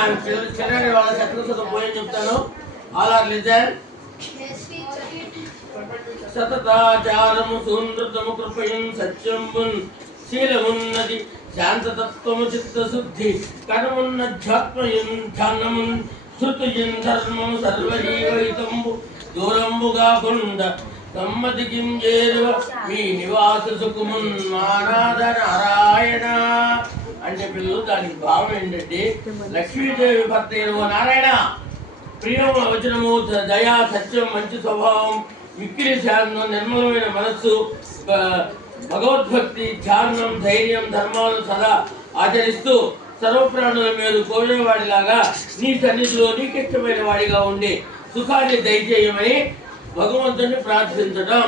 ఆయన చిన్నది వాళ్ళ శత్రుత్వం పోయి చెప్తాను. All are listen. సతతాచారము సుందృతము కృపయం సత్యంబున్ శీలమున్నది శాంతతత్వము చిత్తశుద్ధి కర్మున్నధ్యాత్మయం ధ్యానమున్ శృతుయం ధర్మము సర్వజీవహితంబు దూరంబుగాకుండ సమ్మతికిం చేరువ మీ నివాస సుఖమున్ మానాద నారాయణ అంటే పిల్లలు దానికి భావం ఏంటంటే లక్ష్మీదేవి భర్త అయిన నారాయణ ప్రియం వచనము దయా సత్యం మంచి స్వభావం మిక్కిలి శాంతం నిర్మలమైన మనస్సు భగవద్భక్తి ధ్యానం ధైర్యం ధర్మాలను సదా ఆచరిస్తూ సర్వప్రాణుల మీరు కోరేవాడిలాగా నీ సన్నిధిలో నీకిష్టమైన వాడిగా ఉండి సుఖాన్ని దయచేయమని భగవంతుని ప్రార్థించడం.